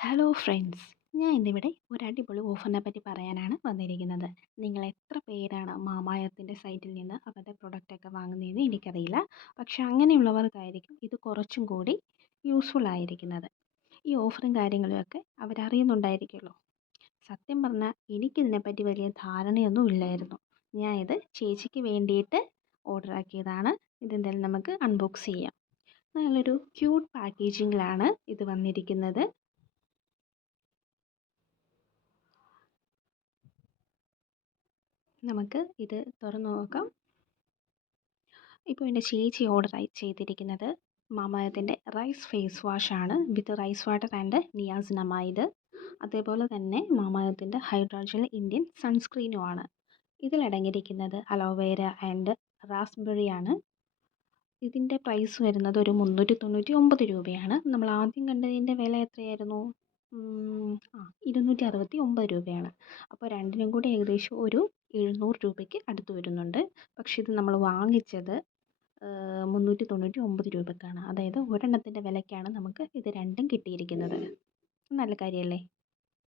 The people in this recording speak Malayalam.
Hello friends. ഞാൻ ഇന്നിവിടെ ഒരു അടിപൊളി ഓഫറിനെ പറ്റി പറയാനാണ് വന്നിരിക്കുന്നത്. നിങ്ങൾ എത്ര പേരാണ് മാമായത്തിന്റെ സൈറ്റിൽ നിന്ന് അവരുടെ പ്രൊഡക്റ്റൊക്കെ വാങ്ങുന്നതെന്ന് എനിക്കറിയില്ല. പക്ഷേ അങ്ങനെയുള്ളവർക്കായിരിക്കും ഇത് കുറച്ചും കൂടി യൂസ്ഫുൾ ആയിരിക്കുന്നത്. ഈ ഓഫറും കാര്യങ്ങളുമൊക്കെ അവരറിയുന്നുണ്ടായിരിക്കുമല്ലോ. സത്യം പറഞ്ഞാൽ എനിക്കിതിനെപ്പറ്റി വലിയ ധാരണയൊന്നും ഇല്ലായിരുന്നു. ഞാൻ ഇത് ചേച്ചിക്ക് വേണ്ടിയിട്ട് ഓർഡർ ആക്കിയതാണ്. ഇതെന്തായാലും നമുക്ക് അൺബോക്സ് ചെയ്യാം. നല്ലൊരു ക്യൂട്ട് പാക്കേജിങ്ങിലാണ് ഇത് വന്നിരിക്കുന്നത്. നമുക്ക് ഇത് തുറന്ന് നോക്കാം. ഇപ്പോൾ എന്റെ ചേച്ചി ഓർഡർ ചെയ്തിരിക്കുന്നത് മാമായത്തിന്റെ റൈസ് ഫേസ് വാഷാണ് വിത്ത് റൈസ് വാട്ടർ ആൻഡ് നിയാസിനമായത്. അതേപോലെ തന്നെ മാമായത്തിന്റെ ഹൈഡ്രോജൽ ഇന്ത്യൻ സൺസ്ക്രീനുമാണ് ഇതിലടങ്ങിയിരിക്കുന്നത് അലോവേര ആൻഡ് റാസ്ബെറി ആണ്. ഇതിന്റെ പ്രൈസ് വരുന്നത് ഒരു മുന്നൂറ്റി തൊണ്ണൂറ്റി ഒമ്പത് രൂപയാണ്. നമ്മൾ ആദ്യം കണ്ടതിന്റെ വില എത്രയായിരുന്നു? ആ ഇരുന്നൂറ്റി അറുപത്തി ഒമ്പത് രൂപയാണ്. അപ്പോൾ രണ്ടിനും കൂടി ഏകദേശം ഒരു എഴുന്നൂറ് രൂപയ്ക്ക് അടുത്ത് വരുന്നുണ്ട്. പക്ഷേ ഇത് നമ്മൾ വാങ്ങിച്ചത് മുന്നൂറ്റി തൊണ്ണൂറ്റി ഒമ്പത് രൂപയ്ക്കാണ് അതായത് ഒരെണ്ണത്തിന്റെ വിലയ്ക്കാണ് നമുക്ക് ഇത് രണ്ടും കിട്ടിയിരിക്കുന്നത്. നല്ല കാര്യമല്ലേ?